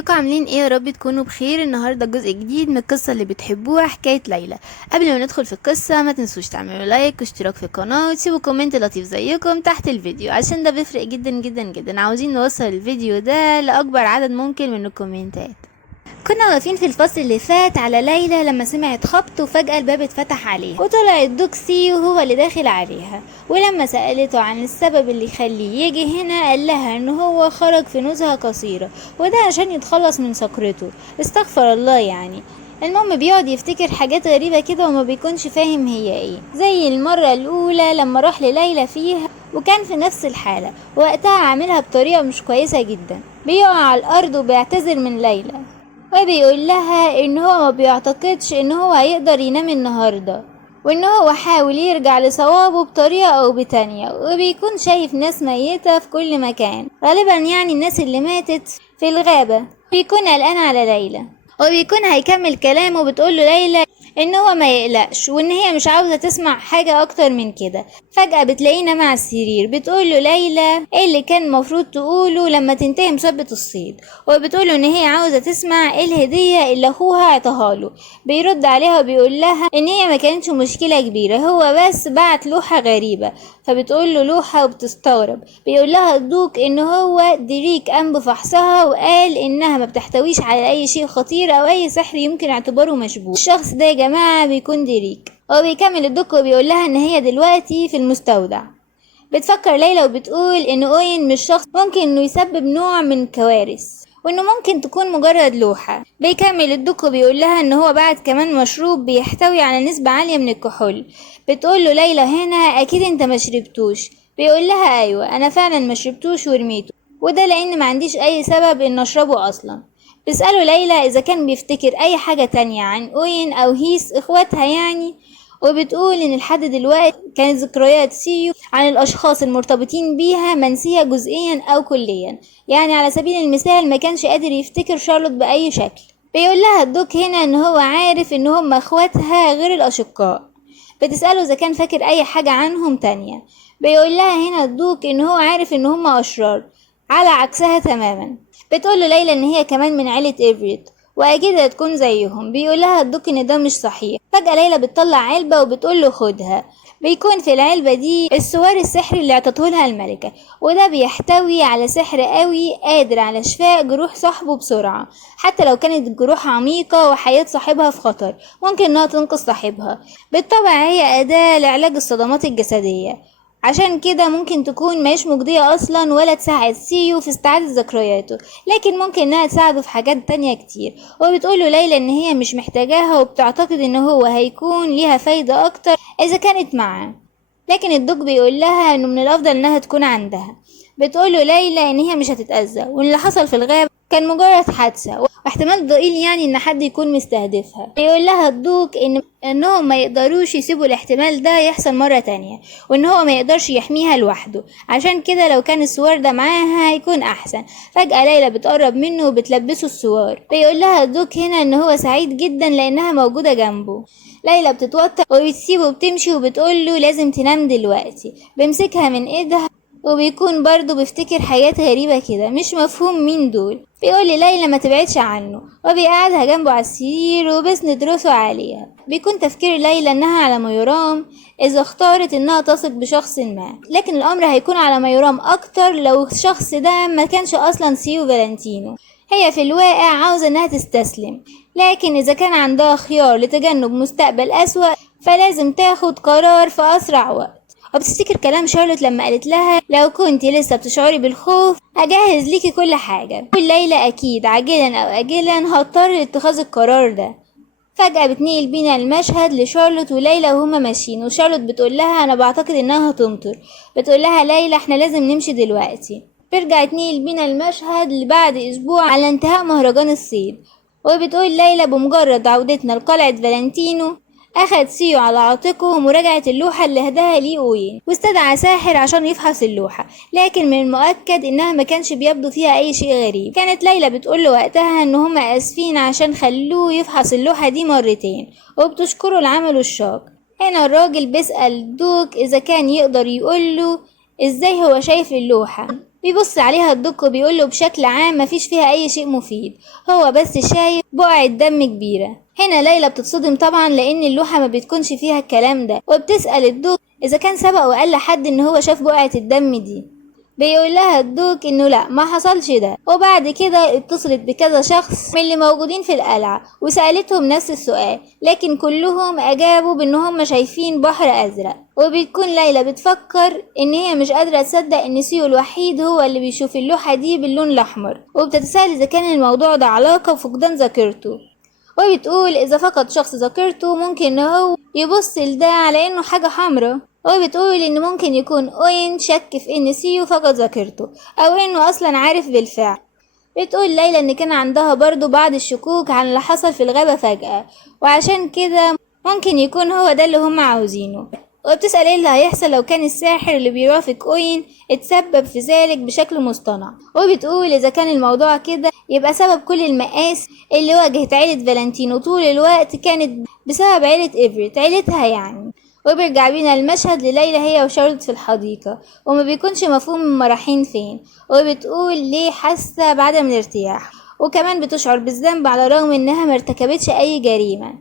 ازيكم عاملين ايه؟ يا رب تكونوا بخير. النهارده جزء جديد من القصه اللي بتحبوها، حكايه ليلى. قبل ما ندخل في القصه ما تنسوش تعملوا لايك واشتراك في القناه وتسيبوا كومنت لطيف زيكم تحت الفيديو، عشان ده بيفرق جدا جدا جدا. عاوزين نوصل الفيديو ده لاكبر عدد ممكن من الكومنتات. كنا واقفين في الفصل اللي فات على ليلى لما سمعت خبط وفجأة الباب اتفتح عليها، وطلع الدكسي وهو اللي داخل عليها. ولما سألته عن السبب اللي يخليه يجي هنا قال لها ان هو خرج في نزهة قصيرة، وده عشان يتخلص من سكرته. استغفر الله يعني. المهم بيقعد يفتكر حاجات غريبة كده وما بيكونش فاهم هي ايه، زي المرة الأولى لما راح لليلى فيها وكان في نفس الحالة، وقتها عاملها بطريقة مش كويسة جدا. بيقع على الأرض وبيعتذر من ليلى، وبيقول لها ان هو ما بيعتقدش ان هو هيقدر ينام النهاردة، وان هو حاول يرجع لصوابه بطريقة او بتانية، وبيكون شايف ناس ميتة في كل مكان، غالبا يعني الناس اللي ماتت في الغابة. بيكون قلقان على ليلى، وبيكون هيكمل كلامه. بتقوله ليلى ان هو ما يقلقش وان هي مش عاوزة تسمع حاجة اكتر من كده. فجأة بتلاقينا مع السرير. بتقوله ليلى ايه اللي كان المفروض تقوله لما تنتهي مسابقة الصيد، وبتقوله ان هي عاوزة تسمع ايه الهدية اللي اخوها اعطاها له. بيرد عليها وبيقول لها ان هي ما كانتش مشكلة كبيرة، هو بس بعت لوحة غريبة. فبتقوله لوحة وبتستغرب. بيقول لها الدوق ان هو دريك قام بفحصها وقال انها ما بتحتويش على اي شيء خطير او اي سحر يمكن اعتباره مشبوه. الشخص ده يا جماعة بيكون دريك. هو بيكمل الدوق وبيقول لها ان هي دلوقتي في المستودع. بتفكر ليلى وبتقول ان اوين مش شخص ممكن انه يسبب نوع من كوارث، وانه ممكن تكون مجرد لوحة. بيكمل الدوق وبيقول لها ان هو بعد كمان مشروب بيحتوي على نسبة عالية من الكحول. بتقول له ليلى هنا اكيد انت ما شربتوش. بيقول لها ايوه انا فعلا ما شربتوش ورميته، وده لان ما عنديش اي سبب ان اشربه اصلا. بيسأله ليلى اذا كان بيفتكر اي حاجة تانية عن اوين او هيس اخواتها يعني، وبتقول ان لحد دلوقتي كانت ذكريات سيو عن الاشخاص المرتبطين بيها منسية جزئيا او كليا. يعني على سبيل المثال ما كانش قادر يفتكر شارلوت باي شكل. بيقول لها الدوك هنا ان هو عارف ان هم اخواتها غير الاشقاء. بتسأله اذا كان فاكر اي حاجة عنهم تانية. بيقول لها هنا الدوك ان هو عارف ان هم اشرار على عكسها تماما. بتقول له ليلى ان هي كمان من عيلة إيفريت واكيد هتكون زيهم. بيقول لها الدوك ان ده مش صحيح. فجأة ليلى بتطلع علبة وبتقول له خدها. بيكون في العلبة دي السوار السحري اللي اعطته لها الملكة، وده بيحتوي على سحر قوي قادر على شفاء جروح صاحبه بسرعة، حتى لو كانت الجروح عميقة وحياة صاحبها في خطر ممكن انها تنقذ صاحبها. بالطبع هي أداة لعلاج الصدمات الجسدية، عشان كده ممكن تكون مش مجدية اصلا ولا تساعد سيو في استعادة ذكرياته، لكن ممكن انها تساعده في حاجات تانية كتير. وبتقوله ليلى ان هي مش محتاجاها وبتعتقد ان هو هيكون ليها فايدة اكتر اذا كانت معاه، لكن الدوك بيقول لها انه من الافضل انها تكون عندها. بتقوله ليلى ان هي مش هتتأذى وان اللي حصل في الغابة كان مجرد حادثة، واحتمال ضئيل يعني ان حد يكون مستهدفها. بيقول لها الدوك انهم ما يقدروش يسيبوا الاحتمال ده يحصل مرة تانية، وان هو ما يقدرش يحميها لوحده، عشان كده لو كان السوار ده معاها هيكون احسن. فجأة ليلى بتقرب منه وبتلبسه السوار. بيقول لها الدوك هنا ان هو سعيد جدا لانها موجودة جنبه. ليلى بتتوتر وبتسيبه وبتمشي وبتقوله لازم تنام دلوقتي. بيمسكها من ايدها وبيكون برضه بيفتكر حاجات غريبة كده مش مفهوم مين دول. بيقول ليلى ما تبعدش عنه، وبيقعدها جنبه على السرير وبيسند راسه عليها. بيكون تفكير ليلى انها على ما يرام اذا اختارت انها تثق بشخص ما، لكن الامر هيكون على ما يرام اكتر لو الشخص ده ما كانش اصلا سيو فالنتينو. هي في الواقع عاوزة انها تستسلم، لكن اذا كان عندها خيار لتجنب مستقبل اسوأ فلازم تاخد قرار في اسرع وقت. وبتفتكر كلام شارلوت لما قالت لها لو كنتي لسه بتشعري بالخوف هجهز ليكي كل حاجة. كل ليلة اكيد عاجلا او اجلا هضطر لاتخاذ القرار ده. فجأة بتنقل بينا المشهد لشارلوت وليلى وهما ماشيين، وشارلوت بتقول لها انا بعتقد انها هتمطر. بتقول لها ليلى احنا لازم نمشي دلوقتي. بيرجع تنقل بينا المشهد لبعد اسبوع على انتهاء مهرجان الصيد، وبتقول ليلى بمجرد عودتنا لقلعة فالنتينو أخد سيو على عاتقه مراجعة اللوحة اللي هداها ليه أوين، واستدعى ساحر عشان يفحص اللوحة، لكن من المؤكد إنها ما كانش بيبدو فيها أي شيء غريب. كانت ليلى بتقول له وقتها إن هما آسفين عشان خلوه يفحص اللوحة دي مرتين، وبتشكره لعمله الشاق. هنا الراجل بيسأل دوك إذا كان يقدر يقوله إزاي هو شايف اللوحة، بيبص عليها الدك وبيقوله بشكل عام مفيش فيها اي شيء مفيد، هو بس شايف بقعة دم كبيرة. هنا ليلى بتتصدم طبعا لان اللوحة ما بتكونش فيها الكلام ده، وبتسأل الدك اذا كان سبق وقال لحد ان هو شاف بقعة الدم دي. بيقول لها الدوك انه لا، ما حصلش ده. وبعد كده اتصلت بكذا شخص من اللي موجودين في القلعة وسألتهم نفس السؤال، لكن كلهم اجابوا بان هم شايفين بحر ازرق. وبتكون ليلى بتفكر ان هي مش قادرة تصدق ان سيو الوحيد هو اللي بيشوف اللوحة دي باللون الاحمر، وبتتساءل اذا كان الموضوع ده علاقة بفقدان ذاكرته. وبتقول اذا فقد شخص ذاكرته ممكن ان هو يبص لده على انه حاجة حمراء. وبتقول ان ممكن يكون اوين شك في ان سيو فقد ذاكرته، او انه اصلا عارف بالفعل. بتقول ليلى ان كان عندها برضو بعض الشكوك عن اللي حصل في الغابة فجأة، وعشان كده ممكن يكون هو ده اللي هم عاوزينه. وبتسأل ايه اللي هيحصل لو كان الساحر اللي بيرافق اوين اتسبب في ذلك بشكل مصطنع. وبتقول اذا كان الموضوع كده يبقى سبب كل المآسي اللي واجهت عيلة فالنتينو طول الوقت كانت بسبب عيلة إيفريت، عيلتها يعني. وبيرجع بينا المشهد لليلى هي وشارلوت في الحديقة، وما بيكونش مفهوم هما رايحين فين. وبتقول ليه حاسة بعدم الارتياح، وكمان بتشعر بالذنب على الرغم انها مرتكبتش اي جريمة.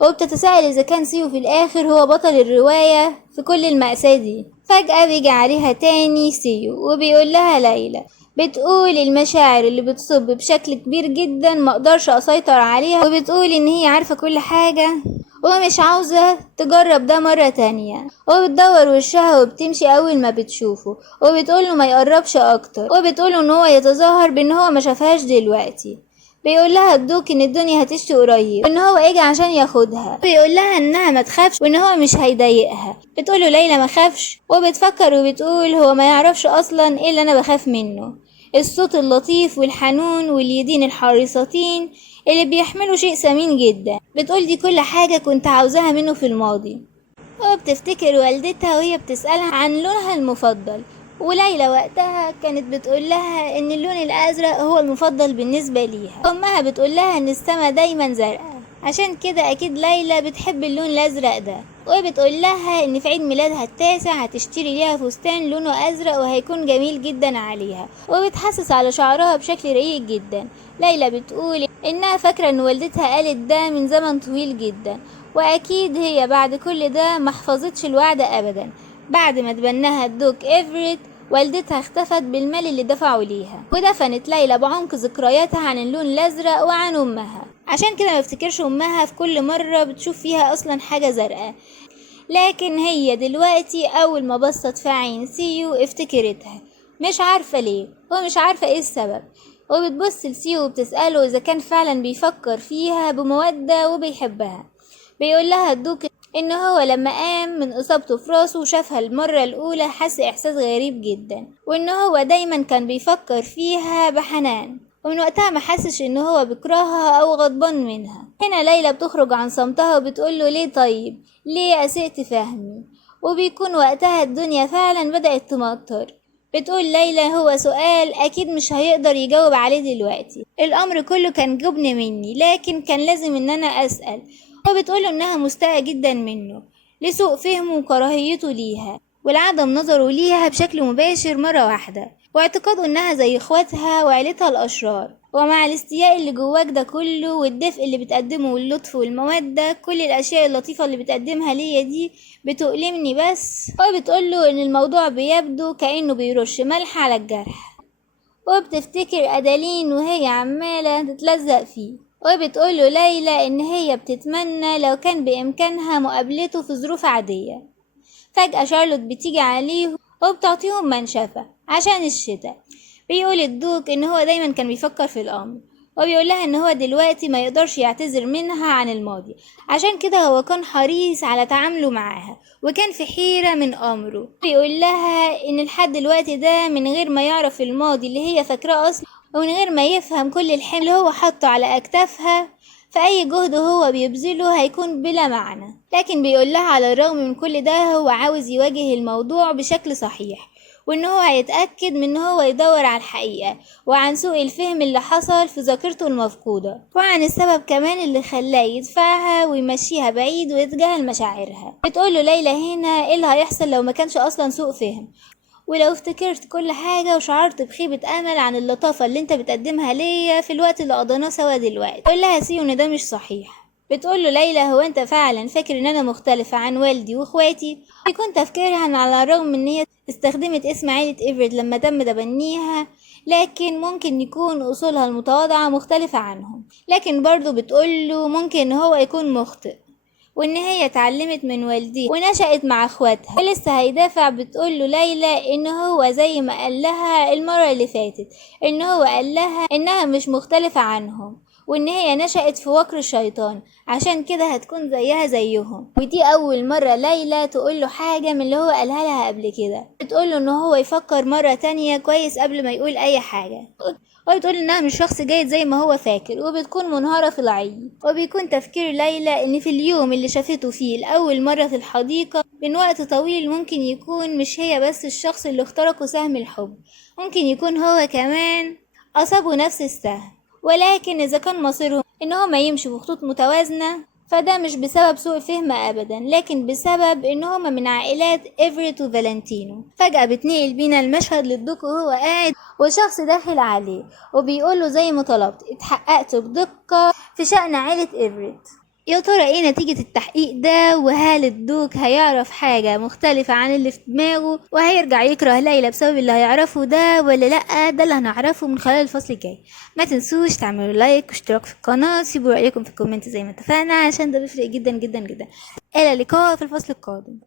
وبتتساءل اذا كان سيو في الاخر هو بطل الرواية في كل المأساة دي. فجأة بيجي عليها تاني سيو وبيقول لها ليلى، بتقول المشاعر اللي بتصب بشكل كبير جدا مقدرش اسيطر عليها، وبتقول ان هي عارفة كل حاجة ومش عاوزة تجرب ده مرة تانية. وبتدور وشها وبتمشي اول ما بتشوفه، وبتقوله ما يقربش اكتر، وبتقوله ان هو يتظاهر بان هو ما شافهاش دلوقتي. بيقول لها الدوك ان الدنيا هتشتي قريب وان هو اجى عشان ياخدها. بيقول لها انها ما تخافش وان هو مش هيضايقها. بتقوله ليلى ما خافش، وبتفكر وبتقول هو ما يعرفش اصلا ايه اللي انا بخاف منه، الصوت اللطيف والحنون واليدين الحريصتين اللي بيحملوا شيء ثمين جدا. بتقول دي كل حاجة كنت عاوزاها منه في الماضي. وبتفتكر والدتها وهي بتسألها عن لونها المفضل، وليلى وقتها كانت بتقول لها ان اللون الازرق هو المفضل بالنسبة ليها. امها بتقول لها ان السما دايما زرقاء، عشان كده اكيد ليلى بتحب اللون الازرق ده. وبتقول لها ان في عيد ميلادها التاسع هتشتري ليها فستان لونه ازرق وهيكون جميل جدا عليها، وبتحسس على شعرها بشكل رقيق جدا. ليلى بتقول انها فاكرة ان والدتها قالت ده من زمن طويل جدا، واكيد هي بعد كل ده محفظتش الوعد ابدا. بعد ما تبناها الدوك إيفريت والدتها اختفت بالمال اللي دفعوا ليها، ودفنت ليلى بعمق ذكرياتها عن اللون الازرق وعن امها. عشان كده ما افتكرش امها في كل مرة بتشوف فيها اصلا حاجة زرقاء، لكن هي دلوقتي اول ما بصت في عين سيو افتكرتها، مش عارفة ليه ومش عارفة ايه السبب. وبتبص لسيو وبتسأله اذا كان فعلا بيفكر فيها بمودة وبيحبها. بيقول لها الدوك ان هو لما قام من اصابته في راسه وشافها المرة الاولى حس احساس غريب جدا، وان هو دايما كان بيفكر فيها بحنان، ومن وقتها ما حسش ان هو بيكرهها او غضبان منها. هنا ليلى بتخرج عن صمتها وبتقوله ليه طيب، ليه اسئت فهمي. وبيكون وقتها الدنيا فعلا بدأت تمطر. بتقول ليلى هو سؤال اكيد مش هيقدر يجاوب عليه دلوقتي، الامر كله كان جبن مني لكن كان لازم ان انا اسأل. وبتقوله انها مستاءة جدا منه لسوء فهمه وكراهيته ليها والعدم نظره ليها بشكل مباشر مرة واحدة، واعتقاده انها زي اخواتها وعيلتها الاشرار. ومع الاستياء اللي جواك ده كله والدفء اللي بتقدمه واللطف والمودة، كل الاشياء اللطيفة اللي بتقدمها ليا دي بتؤلمني بس. وبتقوله ان الموضوع بيبدو كأنه بيرش ملح على الجرح. وبتفتكر أدالين وهي عمالة تتلزق فيه. وبتقوله ليلى ان هي بتتمنى لو كان بامكانها مقابلته في ظروف عادية. فجأة شارلوت بتيجي عليه وبتعطيهم منشفة عشان الشتاء. بيقول الدوك ان هو دايما كان بيفكر في الامر، وبيقول لها ان هو دلوقتي ما يقدرش يعتذر منها عن الماضي، عشان كده هو كان حريص على تعامله معاها وكان في حيرة من امره. بيقول لها ان لحد دلوقتي ده من غير ما يعرف الماضي اللي هي فاكراه اصلا، ومن غير ما يفهم كل الحمل اللي هو حطه على اكتافها، فأي جهد هو بيبذله هيكون بلا معنى. لكن بيقول لها على الرغم من كل ده هو عاوز يواجه الموضوع بشكل صحيح، وان هو هيتأكد من ان هو يدور على الحقيقة وعن سوء الفهم اللي حصل في ذاكرته المفقودة، وعن السبب كمان اللي خلاه يدفعها ويمشيها بعيد ويتجاهل مشاعرها. بتقوله ليلى هنا ايه اللي هيحصل لو ما كانش اصلا سوء فهم، ولو افتكرت كل حاجة وشعرت بخيبة امل عن اللطافة اللي انت بتقدمها ليا في الوقت اللي قضيناه سوا دلوقتي. قول لها سيو ان ده مش صحيح. بتقول له ليلى هو انت فعلا فاكر ان انا مختلفة عن والدي واخواتي؟ بيكون تفكيرها ان على الرغم من ان هي استخدمت اسم عيلة ايفرت لما تم تبنيها، لكن ممكن يكون اصولها المتواضعة مختلفة عنهم. لكن برضو بتقوله ممكن هو يكون مخطئ، وان هي اتعلمت من والديه ونشأت مع اخواتها. ولسه هيدافع. بتقوله ليلى ان هو زي ما قال لها المرة اللي فاتت، ان هو قال لها انها مش مختلفة عنهم، وان هي نشأت في وكر الشيطان، عشان كده هتكون زيها زيهم. ودي اول مرة ليلى تقوله حاجة من اللي هو قالها لها قبل كده. بتقوله ان هو يفكر مرة تانية كويس قبل ما يقول اي حاجة، وبتقول انها مش شخص جيد زي ما هو فاكر، وبتكون منهارة في العي. وبيكون تفكير ليلى ان في اليوم اللي شافته فيه لأول مرة في الحديقة من وقت طويل، ممكن يكون مش هي بس الشخص اللي اخترقه سهم الحب، ممكن يكون هو كمان أصابه نفس السهم. ولكن إذا كان مصيرهم إن هما يمشوا بخطوط متوازنة، فده مش بسبب سوء فهم أبدا، لكن بسبب إن هما من عائلات إيفريت وفالنتينو. فجأة بتنقل بينا المشهد للدوق وهو قاعد وشخص داخل عليه وبيقوله زي ما طلبت اتحققت بدقة في شأن عائلة إيفريت. يا ترى ايه نتيجة التحقيق ده؟ وهل الدوك هيعرف حاجة مختلفة عن اللي في دماغه وهيرجع يكره ليلى بسبب اللي هيعرفه ده ولا لأ؟ ده اللي هنعرفه من خلال الفصل الجاي. ما تنسوش تعملوا لايك واشتراك في القناة، سيبوا رأيكم في الكومنت زي ما اتفقنا عشان ده بيفرق جدا جدا جدا. إلى اللقاء في الفصل القادم.